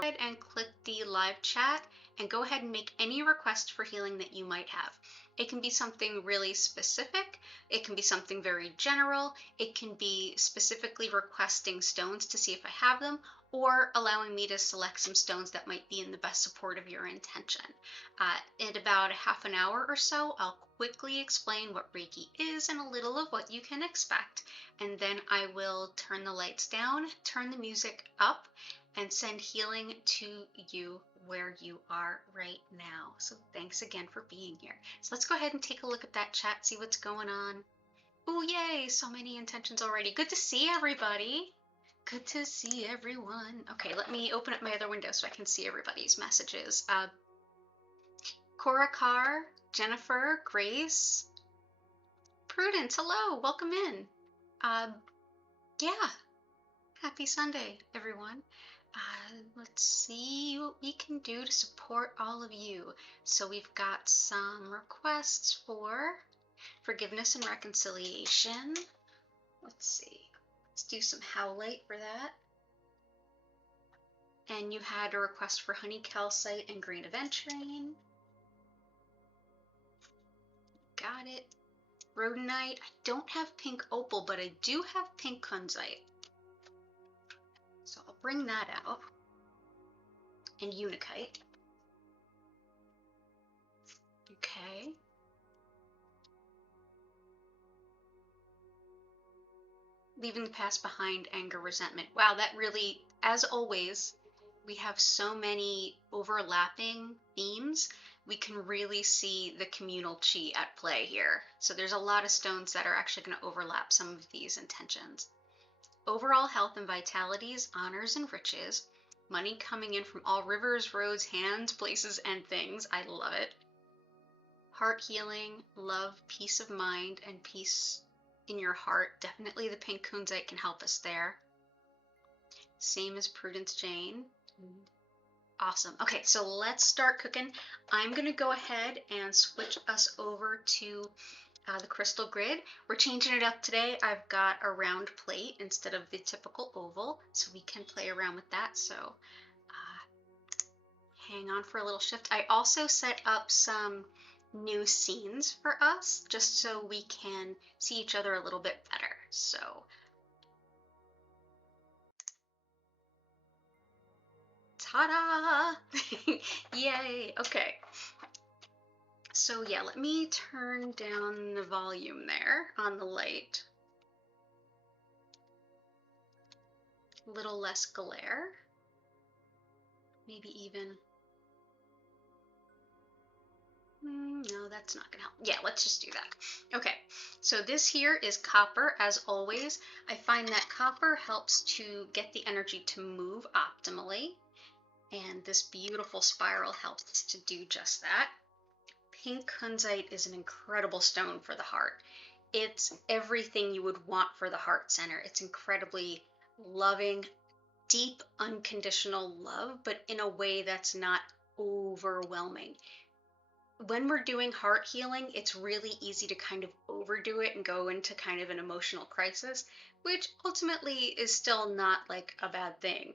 ahead and click the live chat and go ahead and make any request for healing that you might have. It can be something really specific, it can be something very general, it can be specifically requesting stones to see if I have them, or allowing me to select some stones that might be in the best support of your intention. In about a half an hour or so, I'll quickly explain what Reiki is and a little of what you can expect, and then I will turn the lights down, turn the music up, and send healing to you where you are right now. So thanks again for being here. So let's go ahead and take a look at that chat, see what's going on. Oh, yay, so many intentions already. Good to see everybody. Good to see everyone. Okay, let me open up my other window so I can see everybody's messages. Cora Carr, Jennifer, Grace, Prudence, hello, welcome in. Yeah, happy Sunday, everyone. Let's see what we can do to support all of you. So we've got some requests for forgiveness and reconciliation. Let's see. Let's do some Howlite for that. And you had a request for honey calcite and green aventurine. Got it. Rhodonite. I don't have pink opal, but I do have pink kunzite. So I'll bring that out. And unakite. Okay. Leaving the past behind, anger, resentment. Wow, that really, as always, we have so many overlapping themes. We can really see the communal chi at play here. So there's a lot of stones that are actually going to overlap some of these intentions. Overall health and vitalities, honors and riches, money coming in from all rivers, roads, hands, places, and things. I love it. Heart healing, love, peace of mind, and peace in your heart. Definitely the pink kunzite can help us there. Same as Prudence Jane. Awesome. Okay, so let's start cooking. I'm going to go ahead and switch us over to the crystal grid. We're changing it up today. I've got a round plate instead of the typical oval, so we can play around with that. So hang on for a little shift. I also set up some new scenes for us just so we can see each other a little bit better. So ta-da! Yay! Okay. So yeah, let me turn down the volume there on the light. A little less glare. Maybe even... no, that's not gonna help. Yeah, let's just do that. Okay, so this here is copper, as always. I find that copper helps to get the energy to move optimally. And this beautiful spiral helps to do just that. Pink kunzite is an incredible stone for the heart. It's everything you would want for the heart center. It's incredibly loving, deep, unconditional love, but in a way that's not overwhelming. When we're doing heart healing, it's really easy to kind of overdo it and go into kind of an emotional crisis, which ultimately is still not like a bad thing.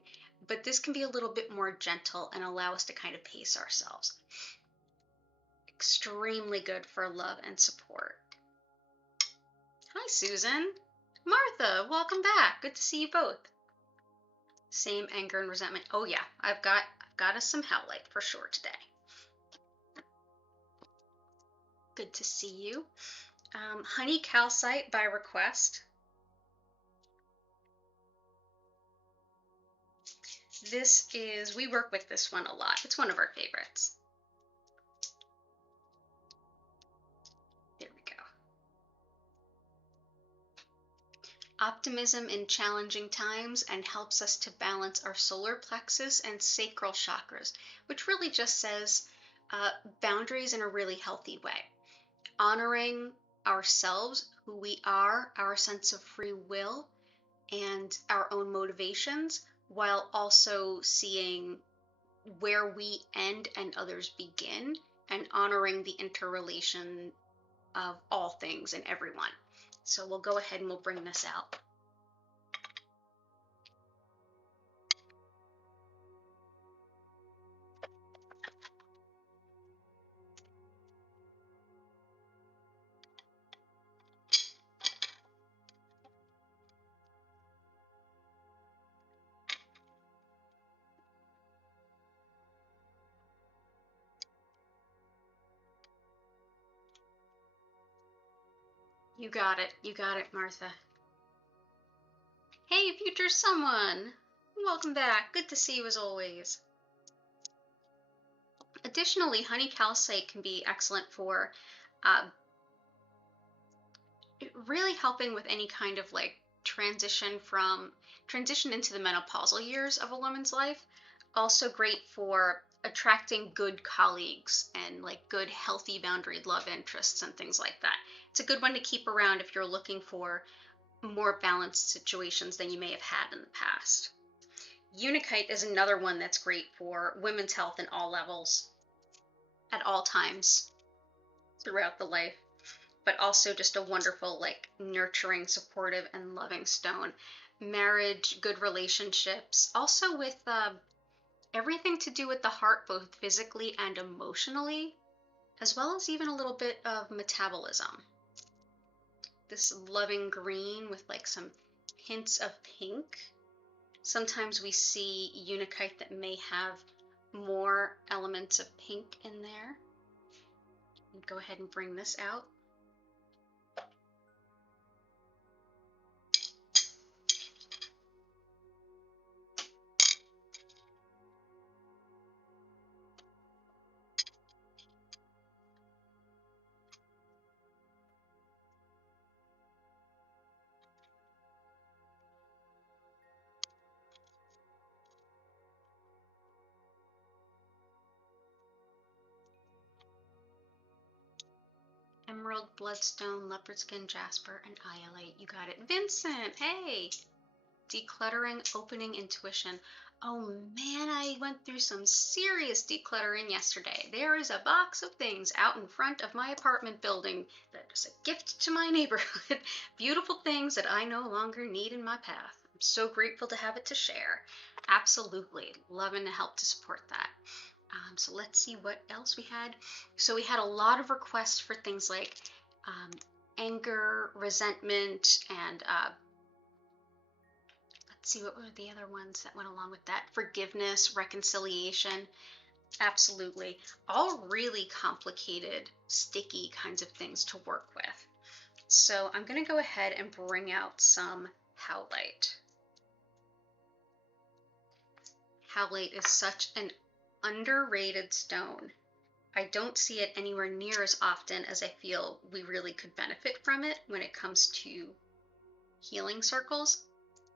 But this can be a little bit more gentle and allow us to kind of pace ourselves. Extremely good for love and support. Hi, Susan. Martha, welcome back. Good to see you both. Same anger and resentment. Oh yeah, I've got us some Howlite for sure today. Good to see you. Honey calcite by request. This is, we work with this one a lot. It's one of our favorites. There we go. Optimism in challenging times and helps us to balance our solar plexus and sacral chakras, which really just says boundaries in a really healthy way. Honoring ourselves, who we are, our sense of free will, and our own motivations, while also seeing where we end and others begin, and honoring the interrelation of all things and everyone. So we'll go ahead and we'll bring this out. You got it. You got it, Martha. Hey, future someone! Welcome back. Good to see you as always. Additionally, honey calcite can be excellent for really helping with any kind of like transition into the menopausal years of a woman's life. Also great for attracting good colleagues and like good healthy boundaried love interests and things like that. It's a good one to keep around if you're looking for more balanced situations than you may have had in the past. Unakite is another one that's great for women's health in all levels, at all times throughout the life, but also just a wonderful, like, nurturing, supportive, and loving stone. Marriage, good relationships, also with everything to do with the heart, both physically and emotionally, as well as even a little bit of metabolism. This loving green with like some hints of pink. Sometimes we see unakite that may have more elements of pink in there. Go ahead and bring this out. Emerald, bloodstone, leopardskin, jasper, and iolite. You got it. Vincent, hey! Decluttering, opening intuition. Oh man, I went through some serious decluttering yesterday. There is a box of things out in front of my apartment building that is a gift to my neighborhood. Beautiful things that I no longer need in my path. I'm so grateful to have it to share. Absolutely. Loving to help to support that. So let's see what else we had. So we had a lot of requests for things like anger, resentment, and let's see, what were the other ones that went along with that? Forgiveness, reconciliation. Absolutely. All really complicated, sticky kinds of things to work with. So I'm going to go ahead and bring out some howlite. Howlite is such an underrated stone. I don't see it anywhere near as often as I feel we really could benefit from it when it comes to healing circles.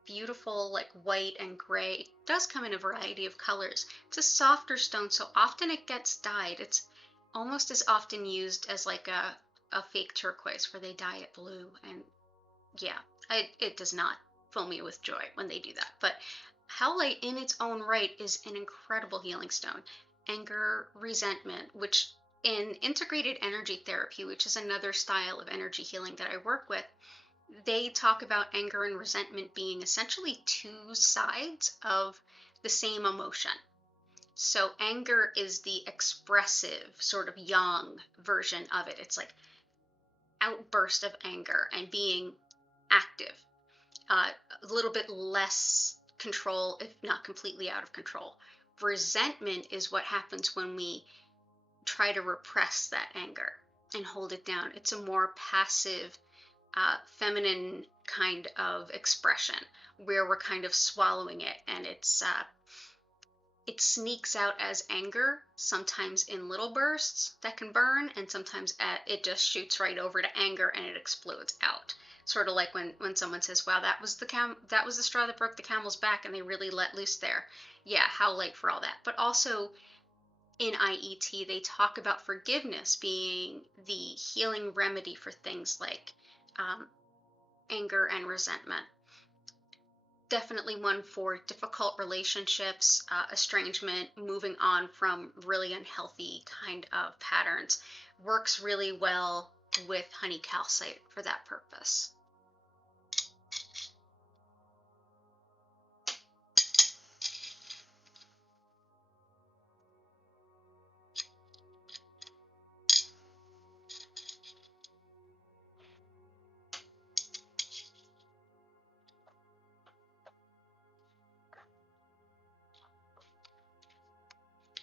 Beautiful, like white and gray. It does come in a variety of colors. It's a softer stone, so often it gets dyed. It's almost as often used as like a fake turquoise where they dye it blue. And yeah, it does not fill me with joy when they do that. But howlite in its own right is an incredible healing stone. Anger, resentment, which in integrated energy therapy, which is another style of energy healing that I work with, they talk about anger and resentment being essentially two sides of the same emotion. So anger is the expressive, sort of yang version of it. It's like outburst of anger and being active. A little bit less control, if not completely out of control. Resentment is what happens when we try to repress that anger and hold it down. It's a more passive, feminine kind of expression where we're kind of swallowing it, and it sneaks out as anger, sometimes in little bursts that can burn, and sometimes it just shoots right over to anger and it explodes out. Sort of like when someone says, wow, that was the straw that broke the camel's back, and they really let loose there. Yeah, howlite for all that. But also in IET, they talk about forgiveness being the healing remedy for things like anger and resentment. Definitely one for difficult relationships, estrangement, moving on from really unhealthy kind of patterns. Works really well with honey calcite for that purpose.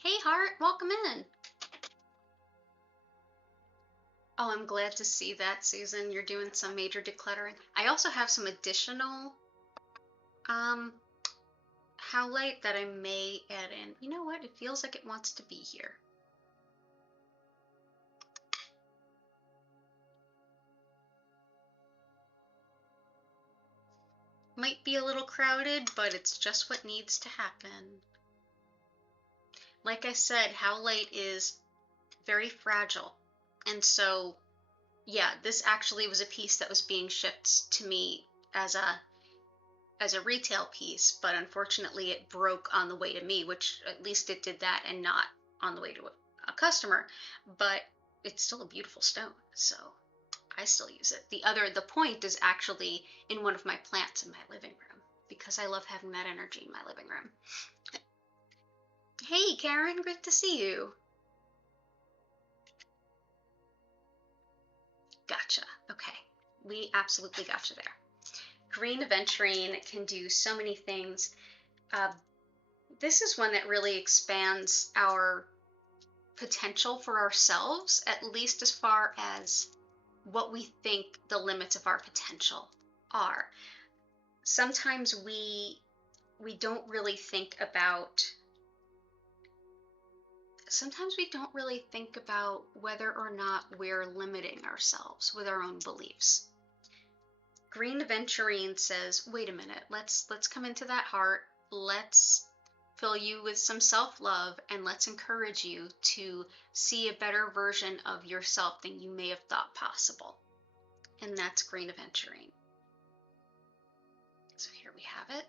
Hey Heart, welcome in. Oh, I'm glad to see that, Susan. You're doing some major decluttering. I also have some additional howlite that I may add in. You know what? It feels like it wants to be here. Might be a little crowded, but it's just what needs to happen. Like I said, howlite is very fragile. And so, yeah, this actually was a piece that was being shipped to me as a retail piece, but unfortunately it broke on the way to me, which at least it did that and not on the way to a customer. But it's still a beautiful stone, so I still use it. The point is actually in one of my plants in my living room, because I love having that energy in my living room. Hey Karen, great to see you. Gotcha. Okay, we absolutely gotcha there. Green aventurine can do so many things. This is one that really expands our potential for ourselves, at least as far as what we think the limits of our potential are. Sometimes we don't really think about whether or not we're limiting ourselves with our own beliefs. Green aventurine says, wait a minute, let's come into that heart, let's fill you with some self-love, and let's encourage you to see a better version of yourself than you may have thought possible. And that's green aventurine. So here we have it.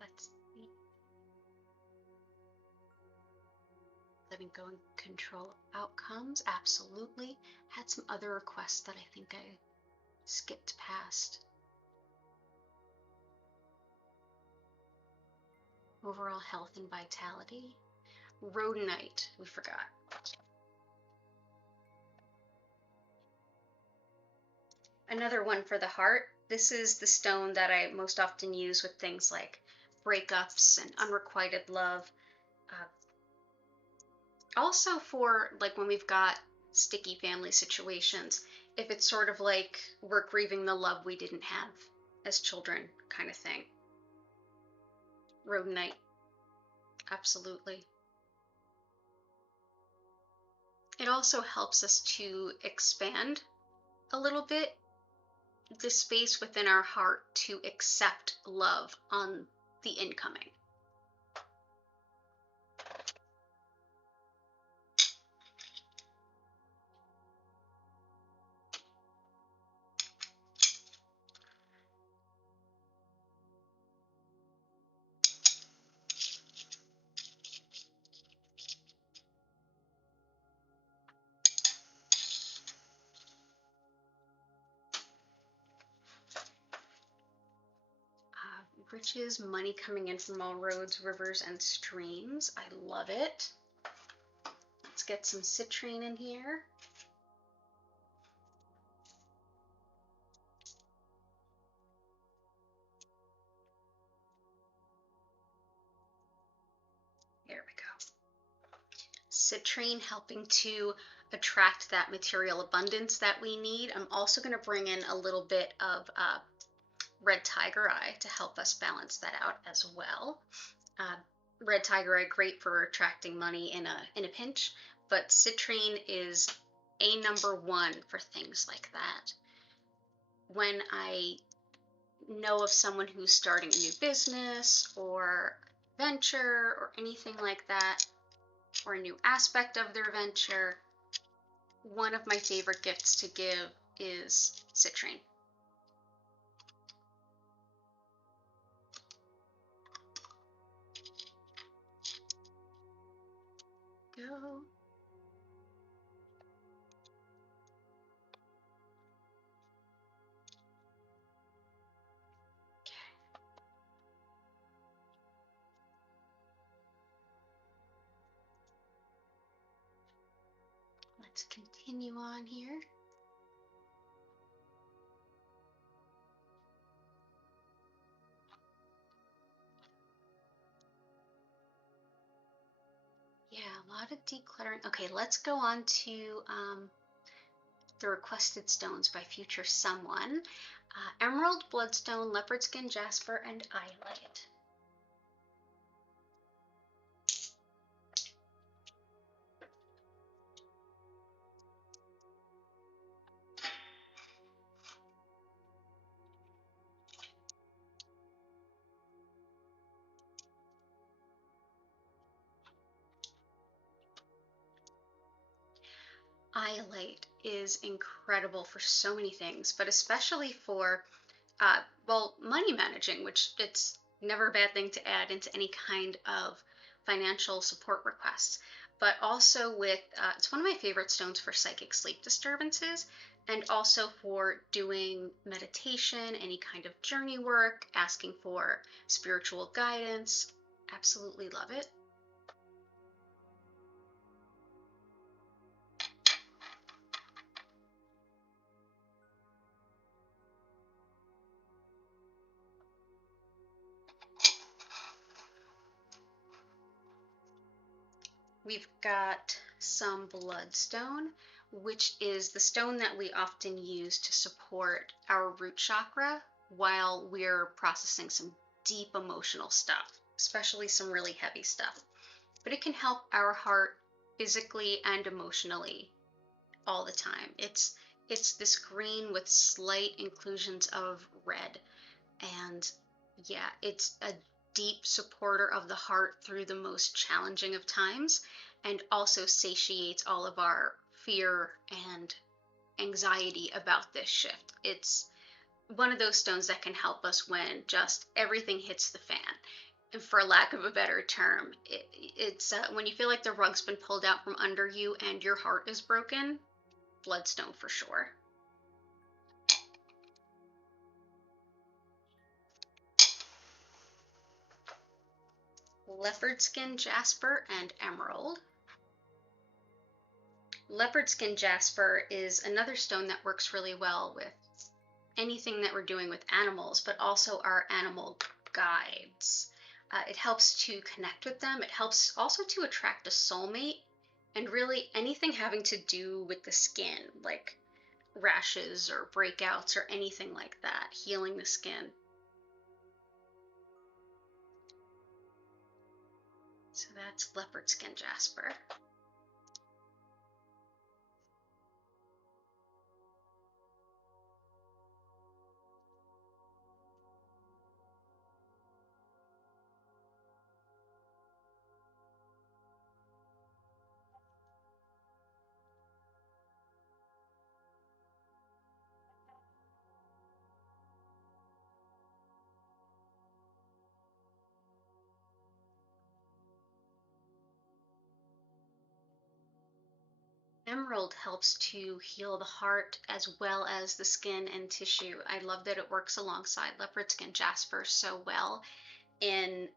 Let's see. Letting go and control outcomes. Absolutely. Had some other requests that I think I skipped past. Overall health and vitality. Rhodonite, we forgot. Another one for the heart. This is the stone that I most often use with things like breakups and unrequited love. Also for like when we've got sticky family situations, if it's sort of like we're grieving the love we didn't have as children kind of thing. Rhodonite, absolutely. It also helps us to expand a little bit the space within our heart to accept love on the incoming. Riches, money coming in from all roads, rivers, and streams. I love it. Let's get some citrine in here. There we go. Citrine helping to attract that material abundance that we need. I'm also going to bring in a little bit of red tiger eye to help us balance that out as well. Red tiger eye, great for attracting money in a pinch, but citrine is a number one for things like that. When I know of someone who's starting a new business or venture or anything like that, or a new aspect of their venture, one of my favorite gifts to give is citrine. Go. Let's continue on here. Yeah, a lot of decluttering. Okay, let's go on to the requested stones by future someone. Emerald, bloodstone, leopardskin, jasper, and iolite. Iolite is incredible for so many things, but especially for, well, money managing, which it's never a bad thing to add into any kind of financial support requests. But also with, it's one of my favorite stones for psychic sleep disturbances, and also for doing meditation, any kind of journey work, asking for spiritual guidance. Absolutely love it. We've got some bloodstone, which is the stone that we often use to support our root chakra while we're processing some deep emotional stuff, especially some really heavy stuff. But it can help our heart physically and emotionally all the time. It's this green with slight inclusions of red, and yeah, it's a deep supporter of the heart through the most challenging of times, and also satiates all of our fear and anxiety about this shift. It's one of those stones that can help us when just everything hits the fan. And for lack of a better term, it's when you feel like the rug's been pulled out from under you and your heart is broken, bloodstone for sure. Leopardskin, jasper, and emerald. Leopardskin jasper is another stone that works really well with anything that we're doing with animals, but also our animal guides. It helps to connect with them. It helps also to attract a soulmate, and really anything having to do with the skin, like rashes or breakouts or anything like that, healing the skin. So that's leopardskin jasper. Emerald helps to heal the heart as well as the skin and tissue. I love that it works alongside leopardskin jasper so well in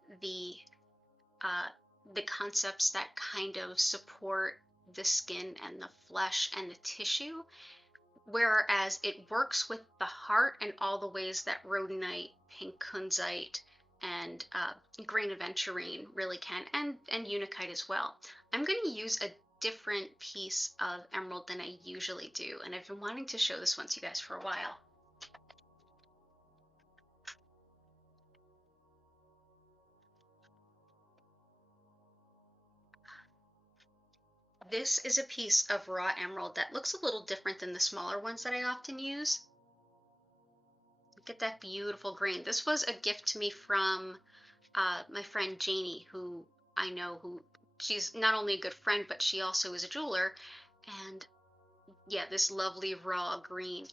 uh, the concepts that kind of support the skin and the flesh and the tissue, whereas it works with the heart in all the ways that rhodonite, pink kunzite, and green aventurine really can, and unakite as well. I'm going to use a different piece of emerald than I usually do, and I've been wanting to show this one to you guys for a while. This is a piece of raw emerald that looks a little different than the smaller ones that I often use. Look at that beautiful green. This was a gift to me from my friend Janie, who I know, who she's not only a good friend, but she also is a jeweler. And yeah, this lovely raw green.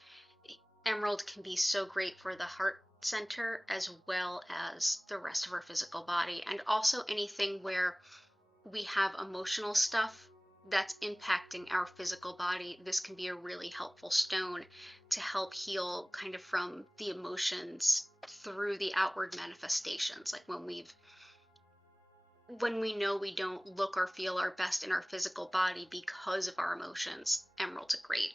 Emerald can be so great for the heart center as well as the rest of our physical body, and also anything where we have emotional stuff that's impacting our physical body. This can be a really helpful stone to help heal kind of from the emotions through the outward manifestations, like when we've when we know we don't look or feel our best in our physical body because of our emotions, emerald's a great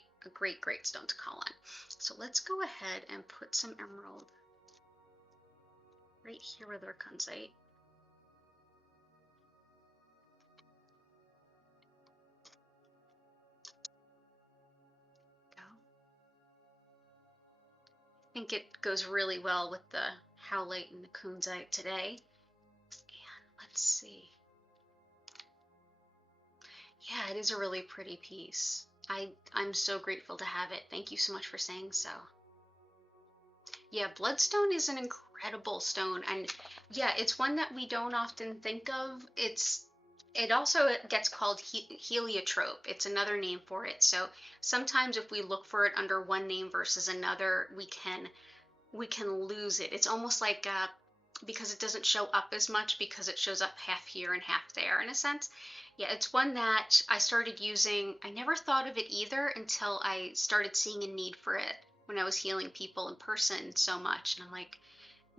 stone to call on. So let's go ahead and put some emerald right here with our kunzite. I think it goes really well with the howlite and the kunzite today. And let's see. Yeah, it is a really pretty piece. I'm so grateful to have it. Thank you so much for saying so. Yeah, bloodstone is an incredible stone, and yeah, it's one that we don't often think of. It also gets called heliotrope. It's another name for it. So sometimes if we look for it under one name versus another, we can lose it. It's almost like because it doesn't show up as much because it shows up half here and half there in a sense. Yeah, it's one that I started using. I never thought of it either until I started seeing a need for it when I was healing people in person so much. And I'm like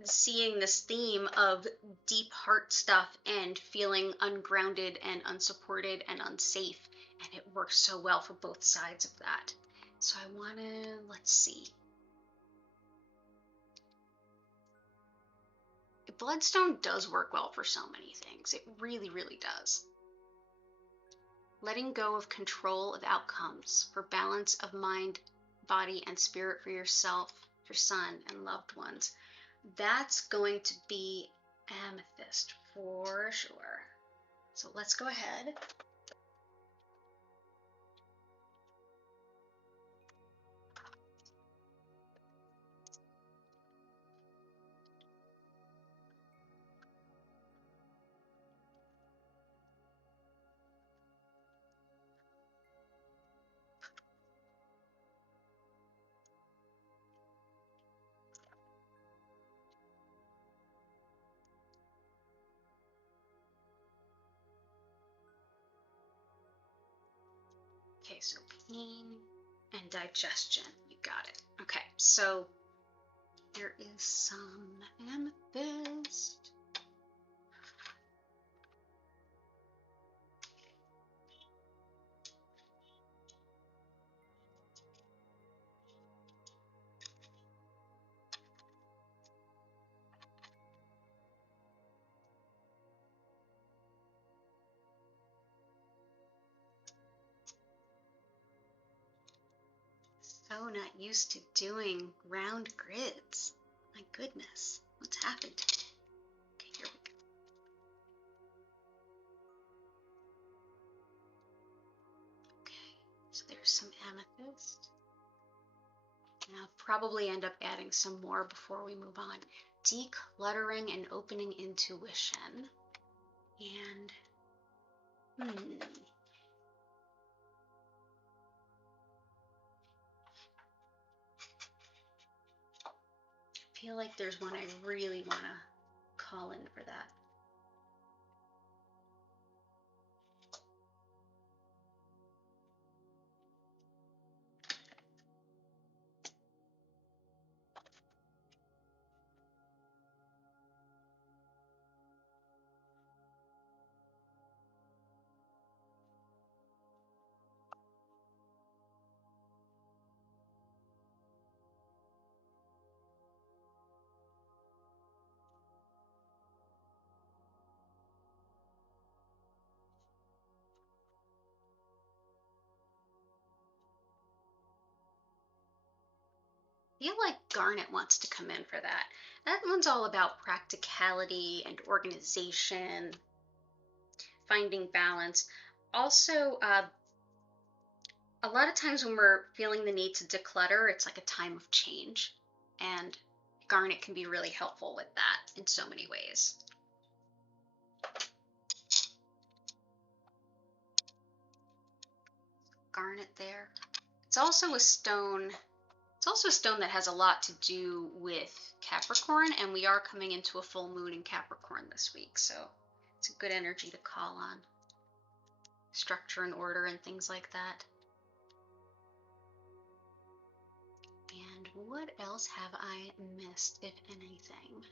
seeing this theme of deep heart stuff and feeling ungrounded and unsupported and unsafe. And it works so well for both sides of that. So I want to, let's see. Bloodstone does work well for so many things. It really, really does. Letting go of control of outcomes for balance of mind, body, and spirit for yourself, your son, and loved ones. That's going to be amethyst for sure. So let's go ahead. Okay, so pain and digestion. You got it. Okay, so there is some amethyst. So not used to doing round grids. My goodness, what's happened? Okay, here we go. Okay, so there's some amethyst. And I'll probably end up adding some more before we move on. Decluttering and opening intuition. And, I feel like there's one I really want to call in for that. I feel like garnet wants to come in for that. That one's all about practicality and organization, finding balance. Also, a lot of times when we're feeling the need to declutter, it's like a time of change. And garnet can be really helpful with that in so many ways. Garnet there. It's also a stone. It's also a stone that has a lot to do with Capricorn, and we are coming into a full moon in Capricorn this week, so it's a good energy to call on. Structure and order and things like that. And what else have I missed, if anything?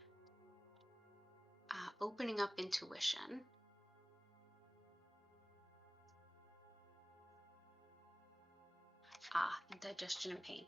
Opening up intuition. Indigestion and pain.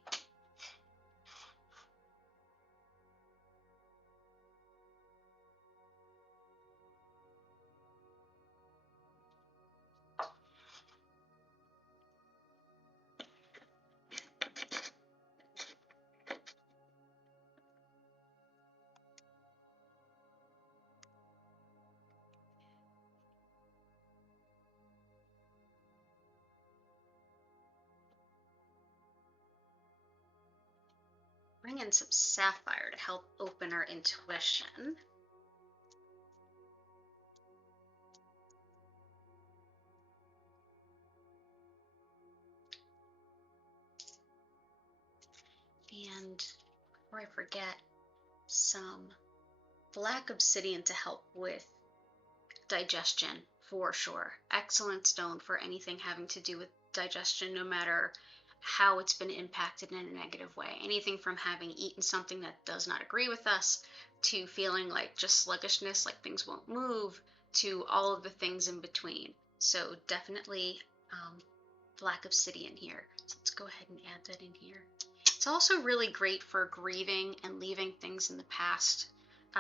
Bring in some sapphire to help open our intuition. And before I forget, some black obsidian to help with digestion for sure. Excellent stone for anything having to do with digestion, no matter how it's been impacted in a negative way. Anything from having eaten something that does not agree with us, to feeling like just sluggishness, like things won't move, to all of the things in between. So definitely black obsidian here. So let's go ahead and add that in here. It's also really great for grieving and leaving things in the past,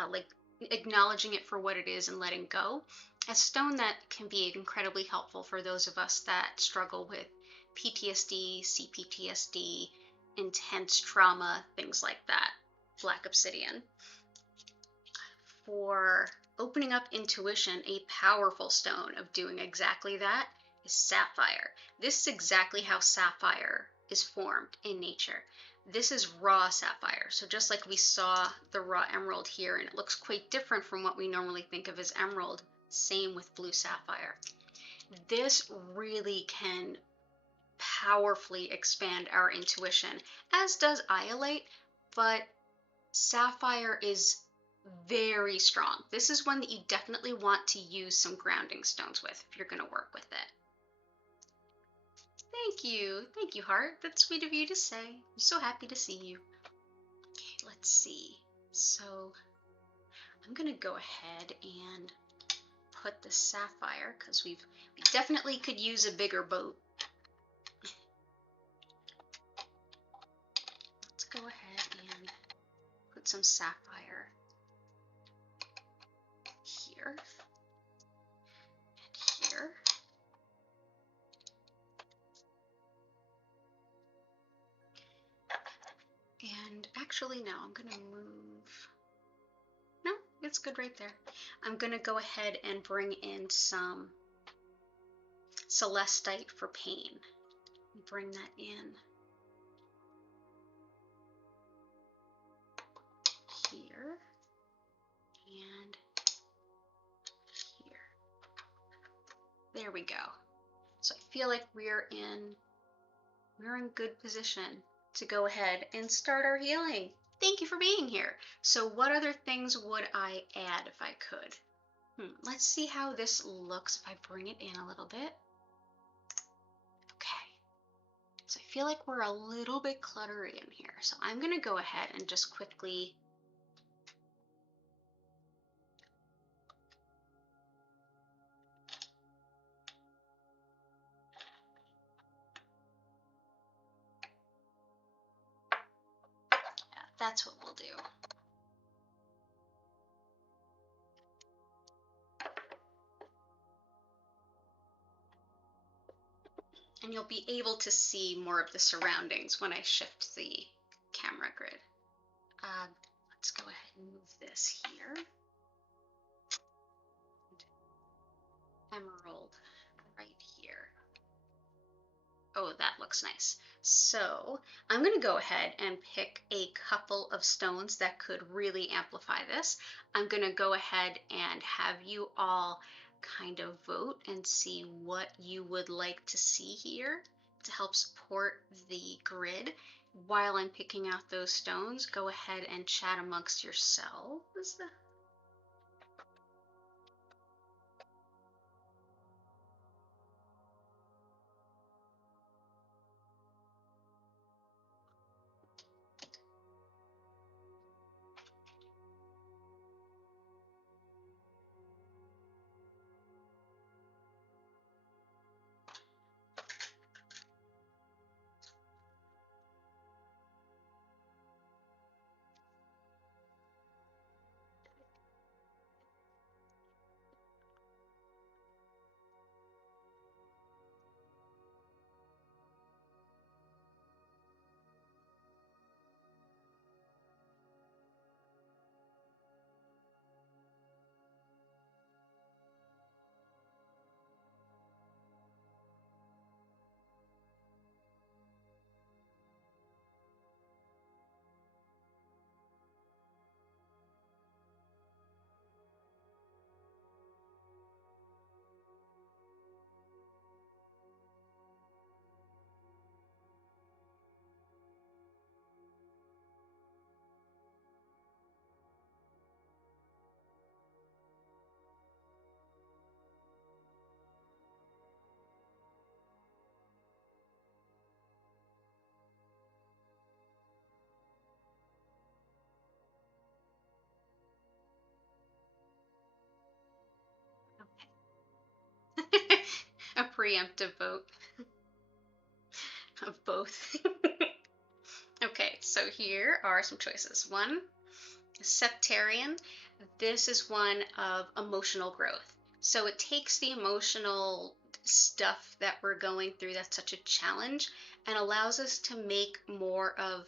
like acknowledging it for what it is and letting go. A stone that can be incredibly helpful for those of us that struggle with PTSD, CPTSD, intense trauma, things like that. Black obsidian. For opening up intuition, a powerful stone of doing exactly that is sapphire. This is exactly how sapphire is formed in nature. This is raw sapphire. So just like we saw the raw emerald here, and it looks quite different from what we normally think of as emerald, same with blue sapphire. This really can powerfully expand our intuition, as does iolite, but sapphire is very strong. This is one that you definitely want to use some grounding stones with if you're going to work with it. Thank you, heart. That's sweet of you to say. I'm so happy to see you. Okay, let's see. So I'm gonna go ahead and put the sapphire, because we definitely could use a bigger boat. Let's go ahead and put some sapphire here and here. And actually, no, I'm gonna move. No, it's good right there. I'm gonna go ahead and bring in some celestite for pain. Bring that in here and here. There we go. So I feel like we're in good position to go ahead and start our healing. Thank you for being here. So what other things would I add if I could? Let's see how this looks if I bring it in a little bit. Okay. So I feel like we're a little bit cluttery in here. So I'm going to go ahead and just quickly that's what we'll do. And you'll be able to see more of the surroundings when I shift the camera grid. Let's go ahead and move this here. Emerald right here. Oh, that looks nice. So I'm going to go ahead and pick a couple of stones that could really amplify this. I'm going to go ahead and have you all kind of vote and see what you would like to see here to help support the grid. While I'm picking out those stones, go ahead and chat amongst yourselves. preemptive vote of both. Okay, so here are some choices. One, Septarian. This is one of emotional growth. So it takes the emotional stuff that we're going through that's such a challenge and allows us to make more of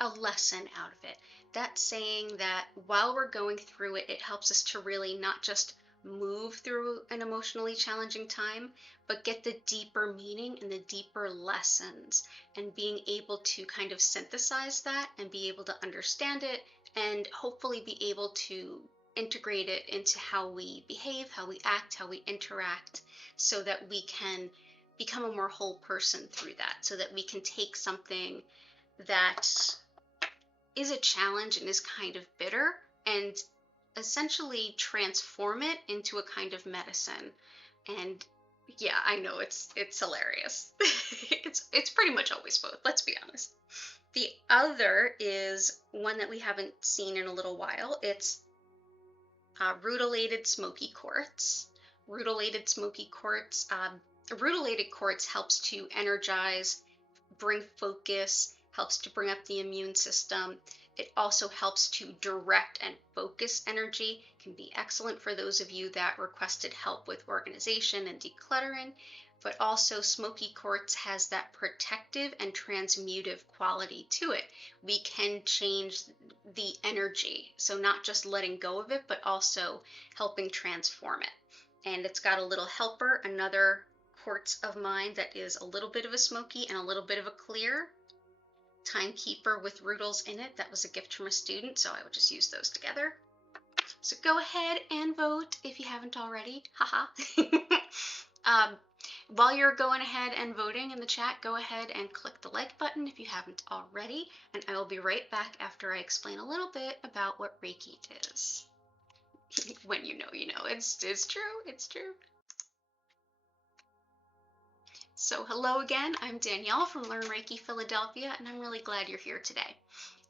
a lesson out of it. That's saying that while we're going through it, it helps us to really not just move through an emotionally challenging time, but get the deeper meaning and the deeper lessons, and being able to kind of synthesize that and be able to understand it and hopefully be able to integrate it into how we behave, how we act, how we interact, so that we can become a more whole person through that, so that we can take something that is a challenge and is kind of bitter and essentially transform it into a kind of medicine. And yeah, I know it's hilarious. it's pretty much always both, let's be honest. The other is one that we haven't seen in a little while. It's rutilated smoky quartz. Rutilated smoky quartz. Rutilated quartz helps to energize, bring focus, helps to bring up the immune system. It also helps to direct and focus energy. It can be excellent for those of you that requested help with organization and decluttering, but also smoky quartz has that protective and transmutive quality to it. We can change the energy, so not just letting go of it, but also helping transform it. And it's got a little helper, another quartz of mine that is a little bit of a smoky and a little bit of a clear. Timekeeper with rutils in it. That was a gift from a student, so I would just use those together. So go ahead and vote if you haven't already. Haha. While you're going ahead and voting in the chat, go ahead and click the like button if you haven't already, and I will be right back after I explain a little bit about what Reiki is. When you know, you know. It's true. It's true. So hello again, I'm Danielle from Learn Reiki Philadelphia, and I'm really glad you're here today.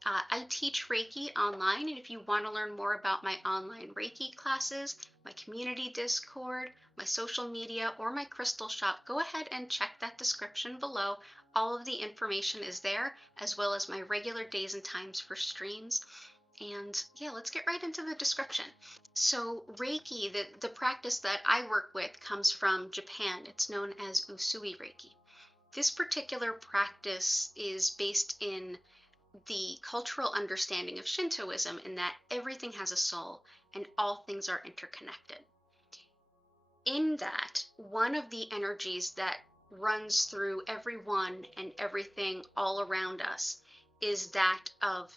I teach Reiki online, and if you want to learn more about my online Reiki classes, my community Discord, my social media, or my crystal shop, go ahead and check that description below. All of the information is there, as well as my regular days and times for streams. And yeah, let's get right into the description. So Reiki, the practice that I work with, comes from Japan. It's known as Usui Reiki. This particular practice is based in the cultural understanding of Shintoism, in that everything has a soul and all things are interconnected. In that, one of the energies that runs through everyone and everything all around us is that of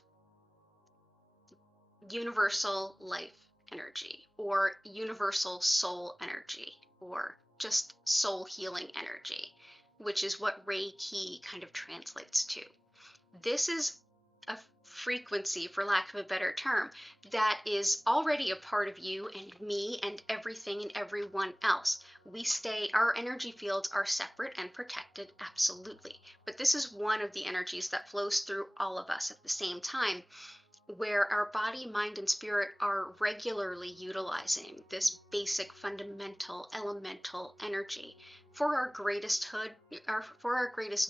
universal life energy, or universal soul energy, or just soul healing energy, which is what Reiki kind of translates to. This is a frequency, for lack of a better term, that is already a part of you and me and everything and everyone else. Our energy fields are separate and protected, absolutely. But this is one of the energies that flows through all of us at the same time, where our body, mind, and spirit are regularly utilizing this basic, fundamental, elemental energy for our greatest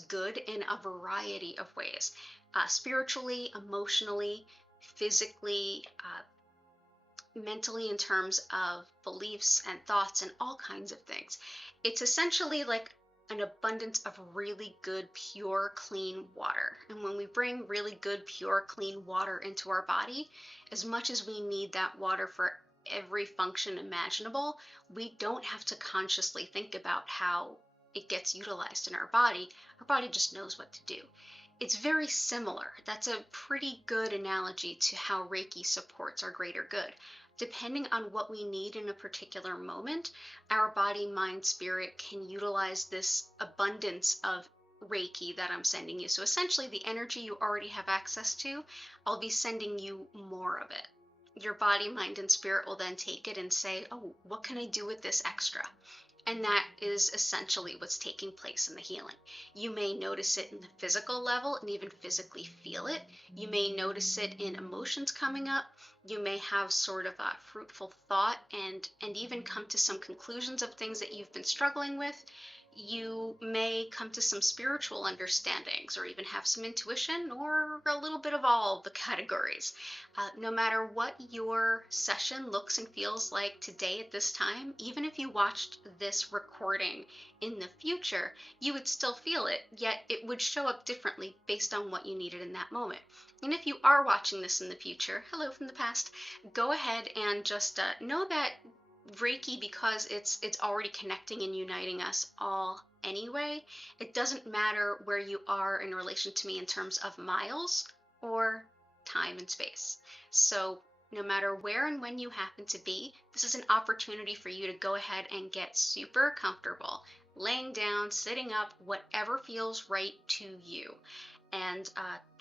good in a variety of ways, spiritually, emotionally, physically, mentally, in terms of beliefs and thoughts and all kinds of things. It's essentially like an abundance of really good, pure, clean water. And when we bring really good, pure, clean water into our body, as much as we need that water for every function imaginable, we don't have to consciously think about how it gets utilized in our body. Our body just knows what to do. It's very similar. That's a pretty good analogy to how Reiki supports our greater good. Depending on what we need in a particular moment, our body, mind, spirit can utilize this abundance of Reiki that I'm sending you. So essentially, the energy you already have access to, I'll be sending you more of it. Your body, mind, and spirit will then take it and say, oh, what can I do with this extra? And that is essentially what's taking place in the healing. You may notice it in the physical level and even physically feel it. You may notice it in emotions coming up. You may have sort of a fruitful thought and even come to some conclusions of things that you've been struggling with. You may come to some spiritual understandings or even have some intuition or a little bit of all the categories. No matter what your session looks and feels like today at this time, even if you watched this recording in the future, you would still feel it, yet it would show up differently based on what you needed in that moment. And if you are watching this in the future, hello from the past, go ahead and just know that Reiki, because it's already connecting and uniting us all anyway, it doesn't matter where you are in relation to me in terms of miles or time and space. So no matter where and when you happen to be, this is an opportunity for you to go ahead and get super comfortable, laying down, sitting up, whatever feels right to you. And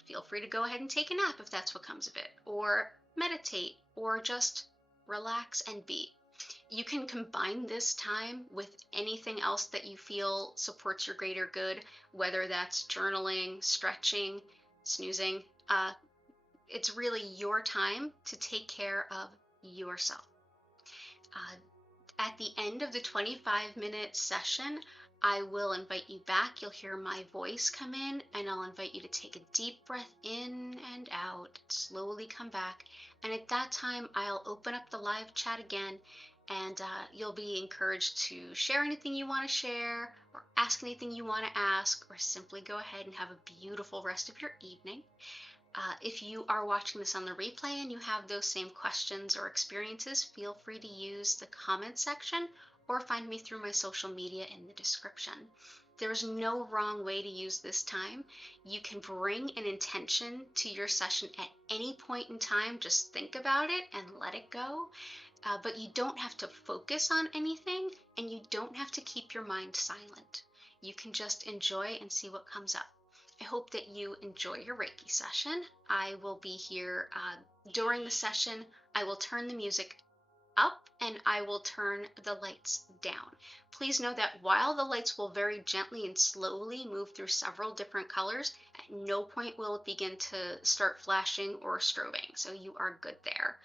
feel free to go ahead and take a nap if that's what comes of it, or meditate, or just relax and be. You can combine this time with anything else that you feel supports your greater good, whether that's journaling, stretching, snoozing. It's really your time to take care of yourself. At the end of the 25-minute session, I will invite you back. You'll hear my voice come in, and I'll invite you to take a deep breath in and out, slowly come back. And at that time, I'll open up the live chat again, and you'll be encouraged to share anything you want to share, or ask anything you want to ask, or simply go ahead and have a beautiful rest of your evening. If you are watching this on the replay and you have those same questions or experiences, feel free to use the comment section or find me through my social media in the description. There's no wrong way to use this time. You can bring an intention to your session at any point in time. Just think about it and let it go. But you don't have to focus on anything, and you don't have to keep your mind silent. You can just enjoy and see what comes up. I hope that you enjoy your Reiki session. I will be here during the session. I will turn the music up and I will turn the lights down. Please know that while the lights will very gently and slowly move through several different colors, at no point will it begin to start flashing or strobing, so you are good there.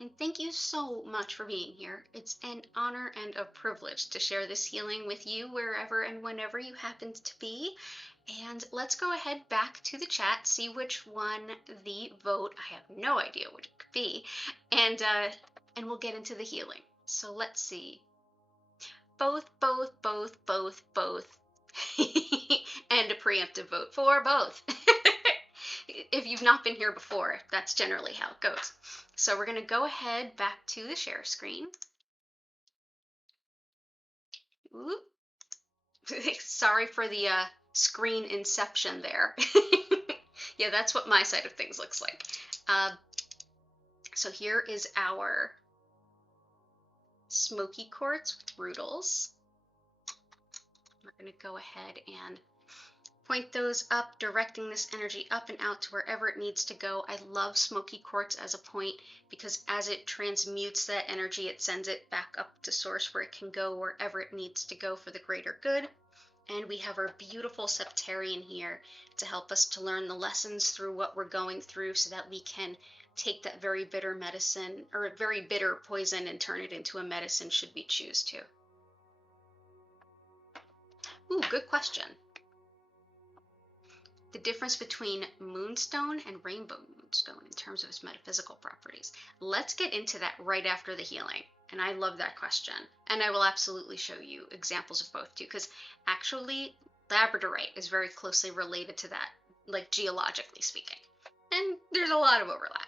And thank you so much for being here. It's an honor and a privilege to share this healing with you wherever and whenever you happen to be. And let's go ahead back to the chat, see which won the vote. I have no idea what it could be. And we'll get into the healing. So let's see. Both. And a preemptive vote for both. If you've not been here before, that's generally how it goes. So we're going to go ahead back to the share screen. Ooh. Sorry for the screen inception there. Yeah, that's what my side of things looks like. So here is our smoky quartz with rutils. We're going to go ahead and point those up, directing this energy up and out to wherever it needs to go. I love smoky quartz as a point because as it transmutes that energy, it sends it back up to source where it can go wherever it needs to go for the greater good. And we have our beautiful Septarian here to help us to learn the lessons through what we're going through so that we can take that very bitter medicine or very bitter poison and turn it into a medicine should we choose to. Ooh, good question. The difference between moonstone and rainbow moonstone in terms of its metaphysical properties. Let's get into that right after the healing. And I love that question. And I will absolutely show you examples of both too, because actually labradorite is very closely related to that, like geologically speaking. And there's a lot of overlap.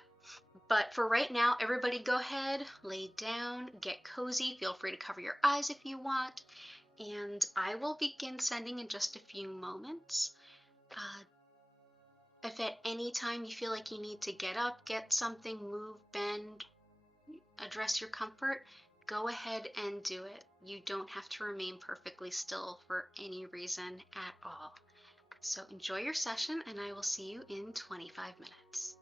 But for right now, everybody go ahead, lay down, get cozy. Feel free to cover your eyes if you want. And I will begin sending in just a few moments. If at any time you feel like you need to get up, get something, move, bend, address your comfort, go ahead and do it. You don't have to remain perfectly still for any reason at all. So enjoy your session, and I will see you in 25 minutes.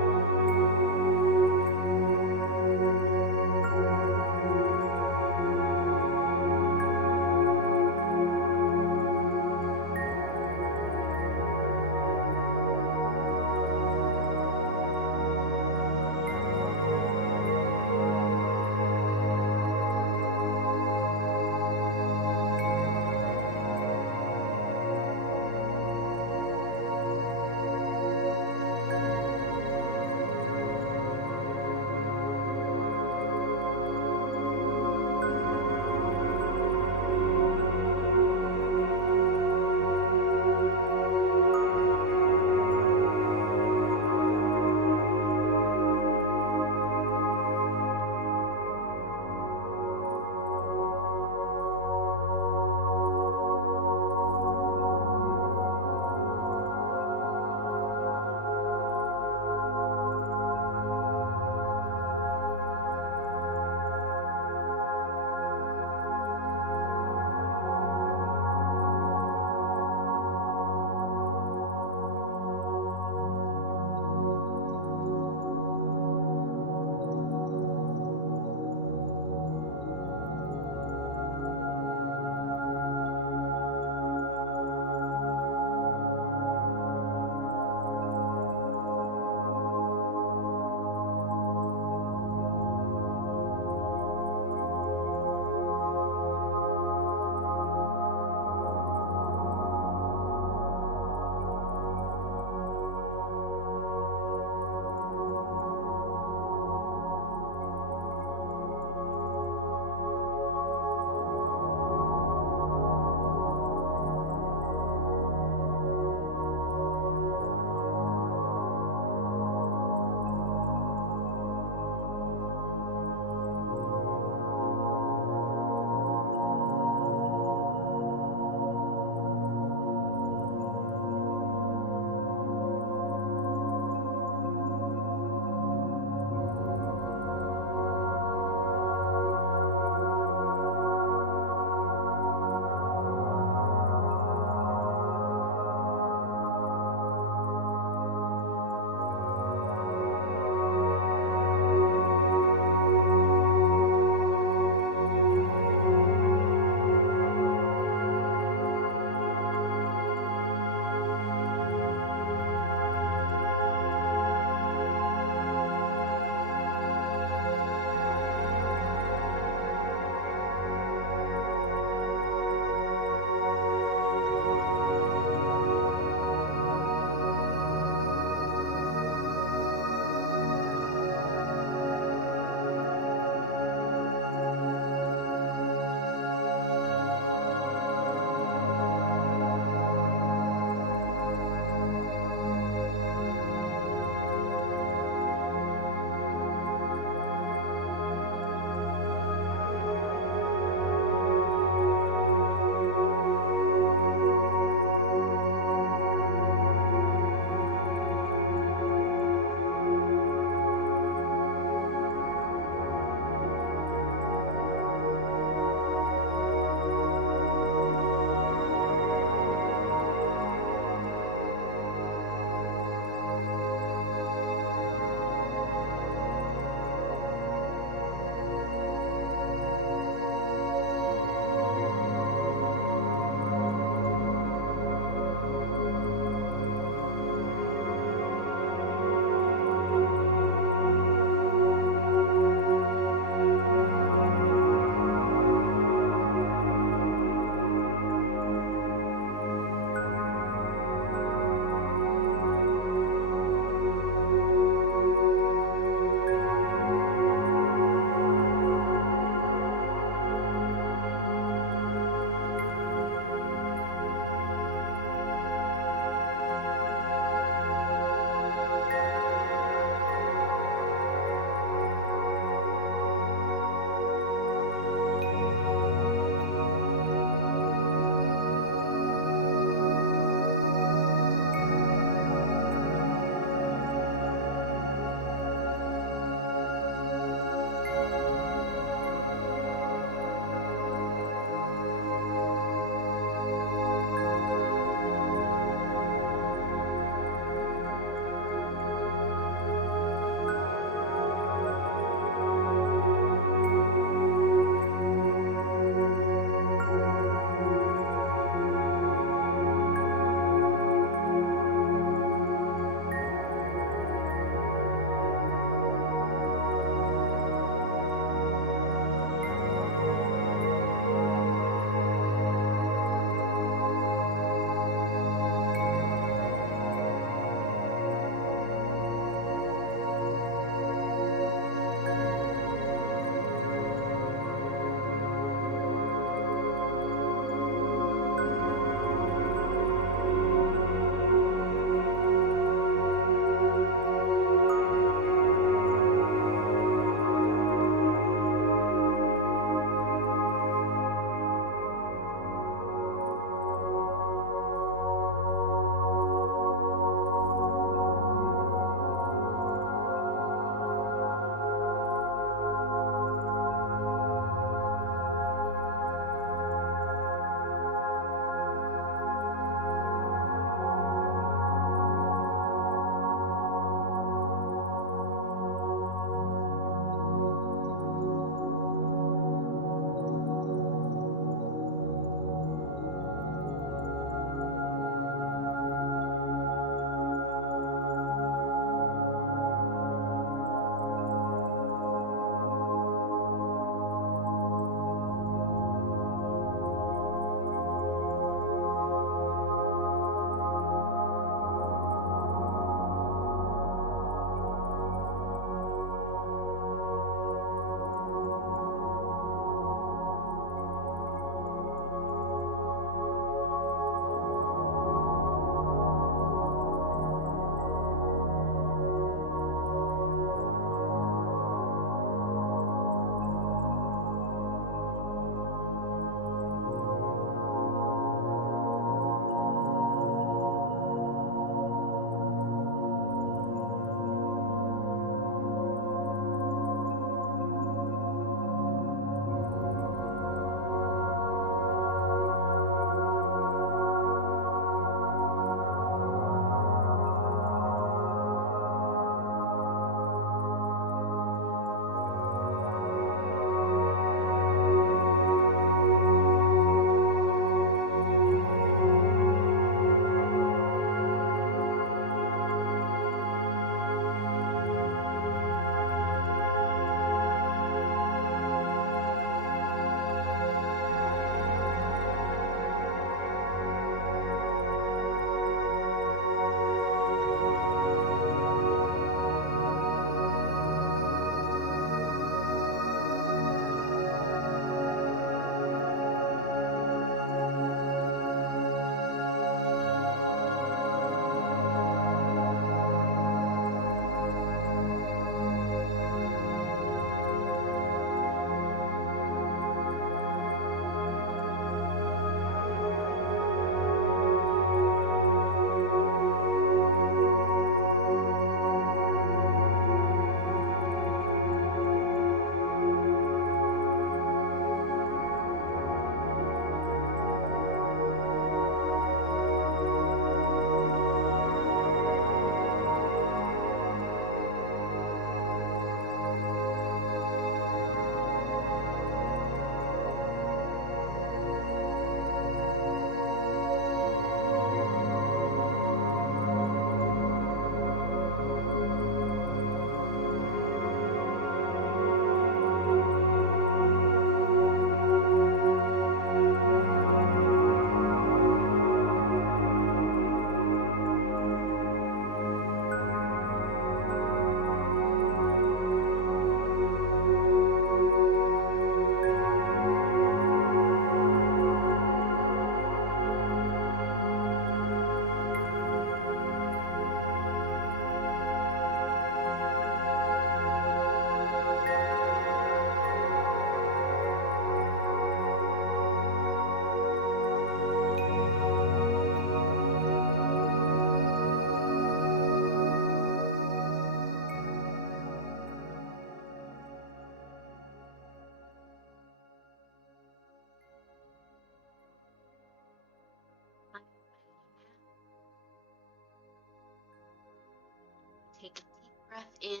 Take a deep breath in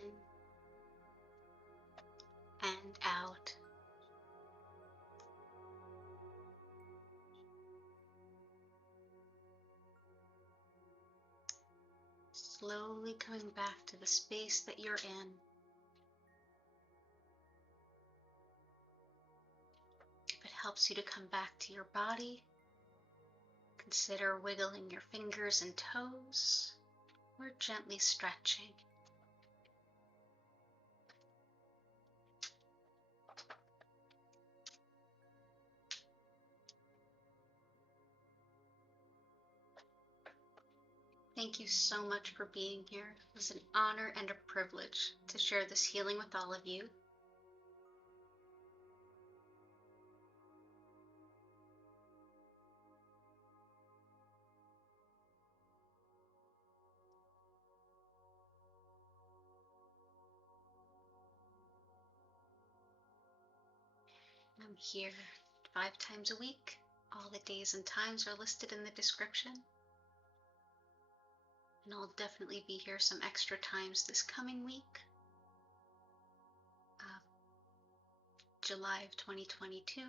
and out. Slowly coming back to the space that you're in. If it helps you to come back to your body, consider wiggling your fingers and toes or gently stretching. Thank you so much for being here. It was an honor and a privilege to share this healing with all of you. I'm here 5 times a week. All the days and times are listed in the description. And I'll definitely be here some extra times this coming week, July of 2022.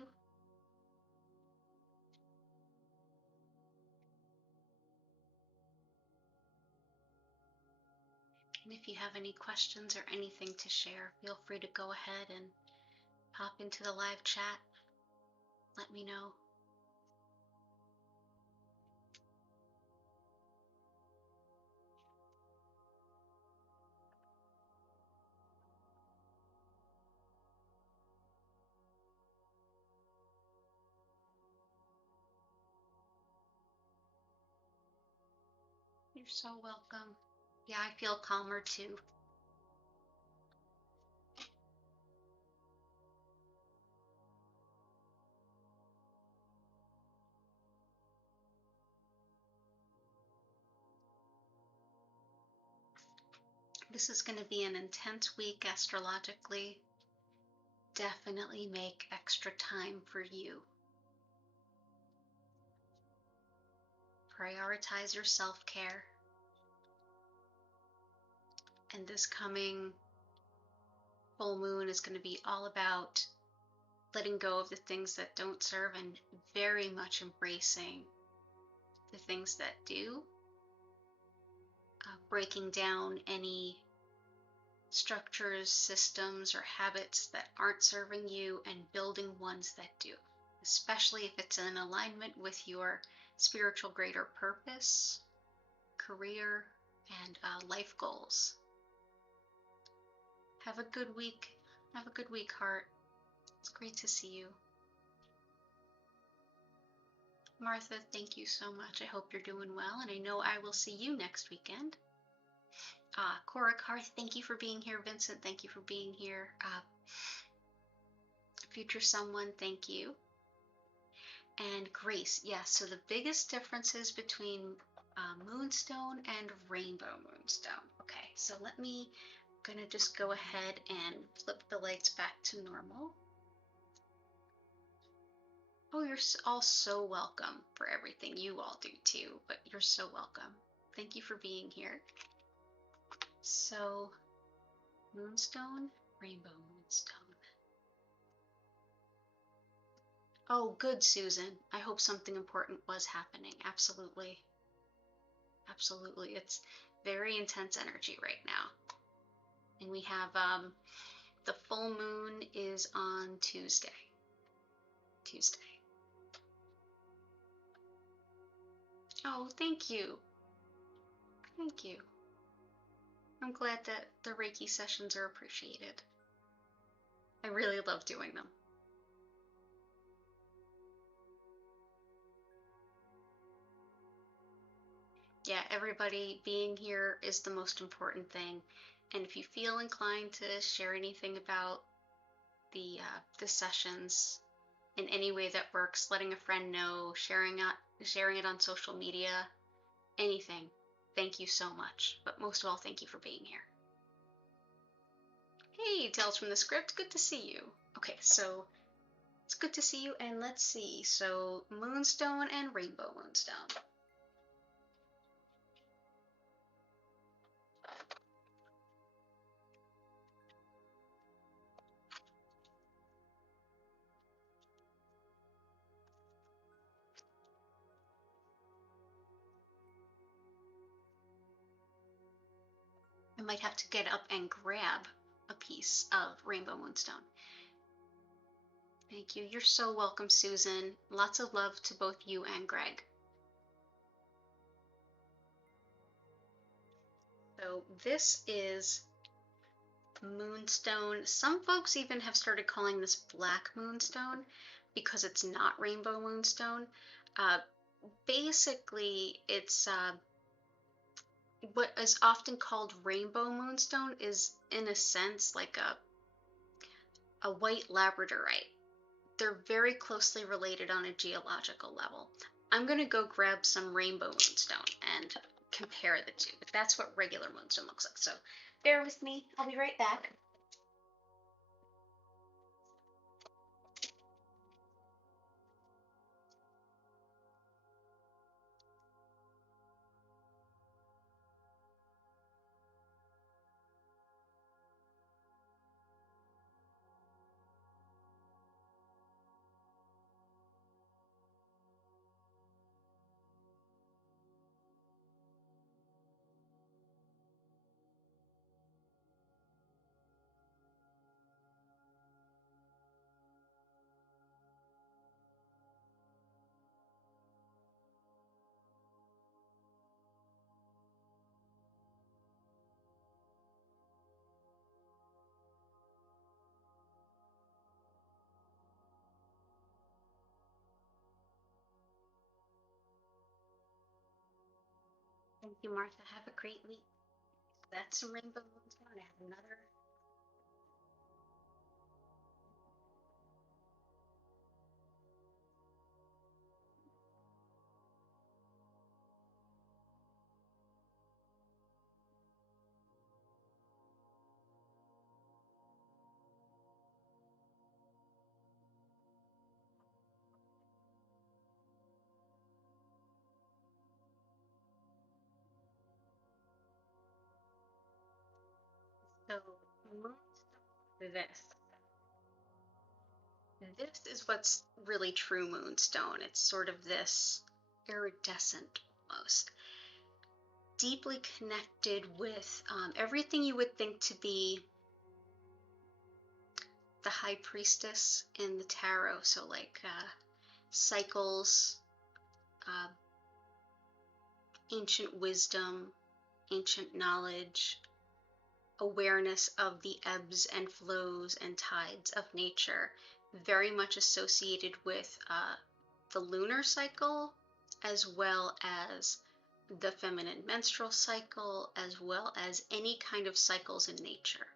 And if you have any questions or anything to share, feel free to go ahead and pop into the live chat. Let me know. You're so welcome. Yeah, I feel calmer too. This is going to be an intense week astrologically. Definitely make extra time for you. Prioritize your self-care. And this coming full moon is going to be all about letting go of the things that don't serve and very much embracing the things that do. Breaking down any structures, systems, or habits that aren't serving you and building ones that do, especially if it's in alignment with your spiritual greater purpose, career, and life goals. Have a good week. Have a good week, heart. It's great to see you. Martha, thank you so much. I hope you're doing well, and I know I will see you next weekend. Cora Carth, thank you for being here. Vincent, thank you for being here. Future Someone, thank you. And Grace, yes, so the biggest differences between moonstone and rainbow moonstone. Okay, so I'm gonna just go ahead and flip the lights back to normal. Oh, you're all so welcome for everything. You all do too, but you're so welcome. Thank you for being here. So, moonstone, rainbow moonstone. Oh, good, Susan. I hope something important was happening. Absolutely. Absolutely. It's very intense energy right now. And we have the full moon is on Tuesday. Oh, thank you. Thank you. I'm glad that the Reiki sessions are appreciated. I really love doing them. Yeah, everybody being here is the most important thing. And if you feel inclined to share anything about the sessions in any way that works, letting a friend know, sharing it on social media, anything, thank you so much. But most of all, thank you for being here. Hey, Tales from the Script, good to see you. Okay, so it's good to see you, and let's see. So, moonstone and rainbow moonstone. might have to get up and grab a piece of rainbow moonstone. Thank you. You're so welcome, Susan. Lots of love to both you and Greg. So this is moonstone. Some folks even have started calling this black moonstone because it's not rainbow moonstone. Basically, it's what is often called rainbow moonstone is, in a sense, like a white labradorite. They're very closely related on a geological level. I'm going to go grab some rainbow moonstone and compare the two. But that's what regular moonstone looks like. So bear with me. I'll be right back. Thank you, Martha. Have a great week. That's some rainbow moonstone. I have another. So moonstone, this is what's really true moonstone. It's sort of this iridescent almost, deeply connected with everything you would think to be the high priestess in the tarot. So like cycles, uh, ancient wisdom, ancient knowledge, awareness of the ebbs and flows and tides of nature, very much associated with the lunar cycle, as well as the feminine menstrual cycle, as well as any kind of cycles in nature.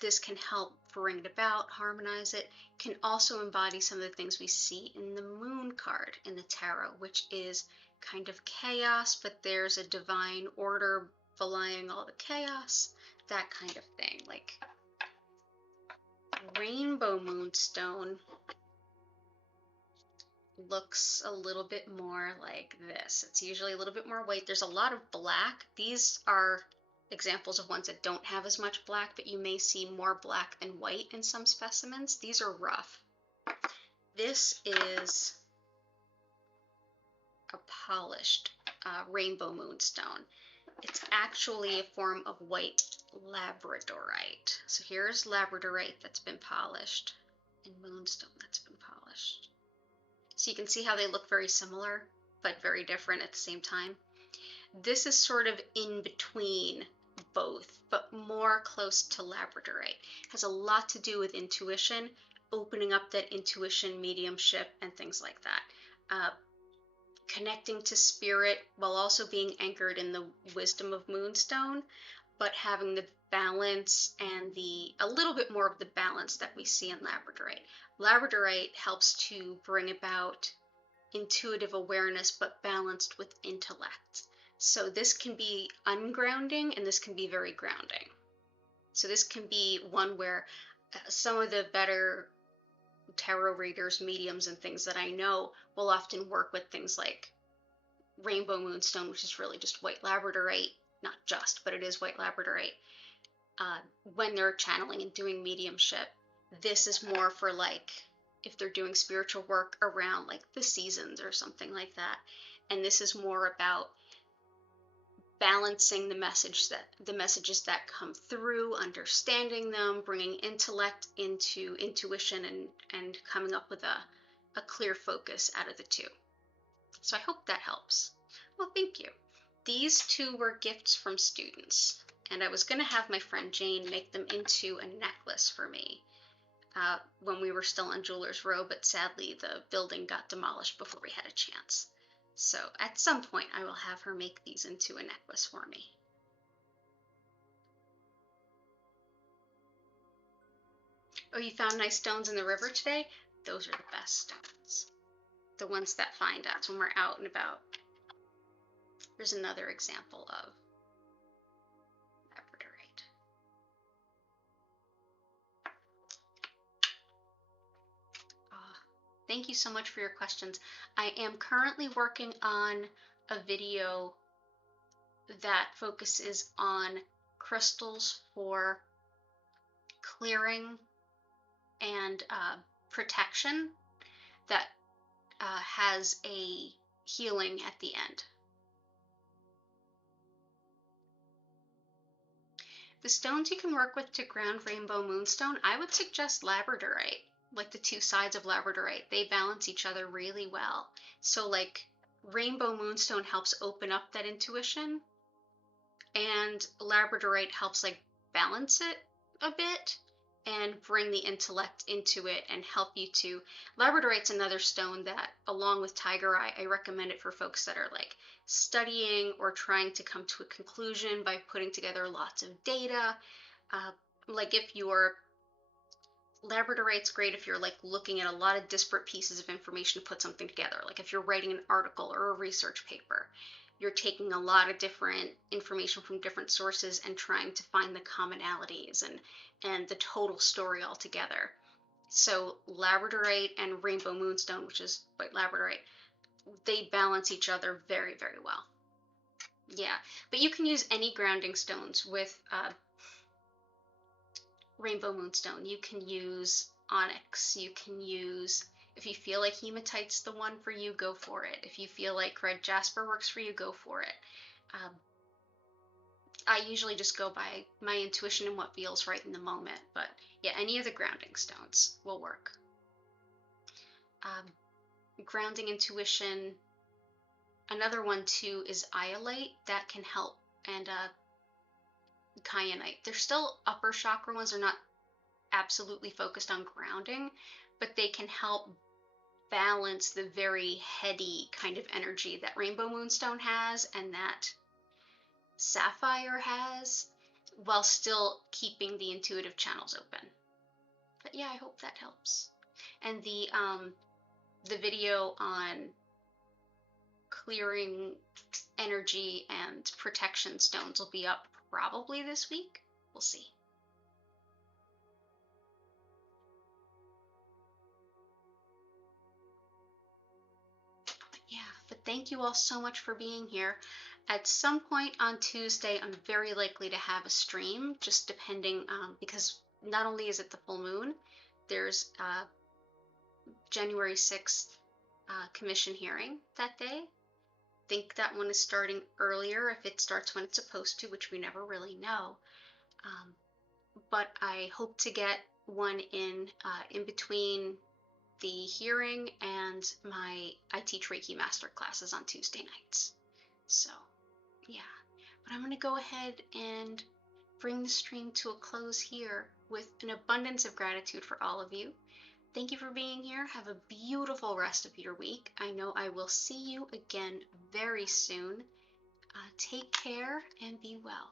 This can help bring it about, harmonize it, can also embody some of the things we see in the moon card in the tarot, which is kind of chaos, but there's a divine order belying all the chaos, that kind of thing. Like rainbow moonstone looks a little bit more like this. It's usually a little bit more white. There's a lot of black. These are examples of ones that don't have as much black, but you may see more black than white in some specimens. These are rough. This is a polished rainbow moonstone. It's actually a form of white labradorite. So here's labradorite that's been polished and moonstone that's been polished. So you can see how they look very similar, but very different at the same time. This is sort of in between both, but more close to labradorite. It has a lot to do with intuition, opening up that intuition, mediumship, and things like that. Connecting to spirit while also being anchored in the wisdom of moonstone, but having the balance and a little bit more of the balance that we see in labradorite. Labradorite helps to bring about intuitive awareness, but balanced with intellect. So this can be ungrounding and this can be very grounding. So this can be one where some of the better tarot readers, mediums, and things that I know will often work with things like rainbow moonstone, which is really just white labradorite, not just, but it is white labradorite. When they're channeling and doing mediumship, this is more for like if they're doing spiritual work around like the seasons or something like that. And this is more about balancing the messages that come through, understanding them, bringing intellect into intuition, and coming up with a clear focus out of the two. So I hope that helps. Well, thank you. These two were gifts from students, and I was going to have my friend Jane make them into a necklace for me when we were still on Jewelers Row, but sadly the building got demolished before we had a chance. So at some point I will have her make these into a necklace for me. Oh, you found nice stones in the river today? Those are the best stones. The ones that find us when we're out and about. Here's another example of labradorite. Thank you so much for your questions. I am currently working on a video that focuses on crystals for clearing and protection that has a healing at the end. The stones you can work with to ground rainbow moonstone, I would suggest labradorite, like the two sides of labradorite. They balance each other really well. So like rainbow moonstone helps open up that intuition, and labradorite helps like balance it a bit and bring the intellect into it and help you to. Labradorite's another stone that, along with tiger eye, I recommend it for folks that are like studying or trying to come to a conclusion by putting together lots of data. Like if you're labradorite's great if you're like looking at a lot of disparate pieces of information to put something together. Like if you're writing an article or a research paper, you're taking a lot of different information from different sources and trying to find the commonalities and the total story all together. So labradorite and rainbow moonstone, which is white labradorite, they balance each other very, very well. Yeah, but you can use any grounding stones with rainbow moonstone. You can use onyx. You can use, if you feel like hematite's the one for you, go for it. If you feel like red jasper works for you, go for it. I usually just go by my intuition and what feels right in the moment, but yeah, any of the grounding stones will work. Grounding intuition, another one too is iolite, that can help, and kyanite. They're still upper chakra ones, they're not absolutely focused on grounding, but they can help balance the very heady kind of energy that rainbow moonstone has and that sapphire has, while still keeping the intuitive channels open. But yeah, I hope that helps. And the video on clearing energy and protection stones will be up probably this week. We'll see. Yeah, but thank you all so much for being here. At some point on Tuesday, I'm very likely to have a stream, just depending, because not only is it the full moon, there's January 6th commission hearing that day. I think that one is starting earlier if it starts when it's supposed to, which we never really know. But I hope to get one in between the hearing and I teach Reiki master classes on Tuesday nights. So yeah, but I'm going to go ahead and bring the stream to a close here with an abundance of gratitude for all of you. Thank you for being here. Have a beautiful rest of your week. I know I will see you again very soon. Take care and be well.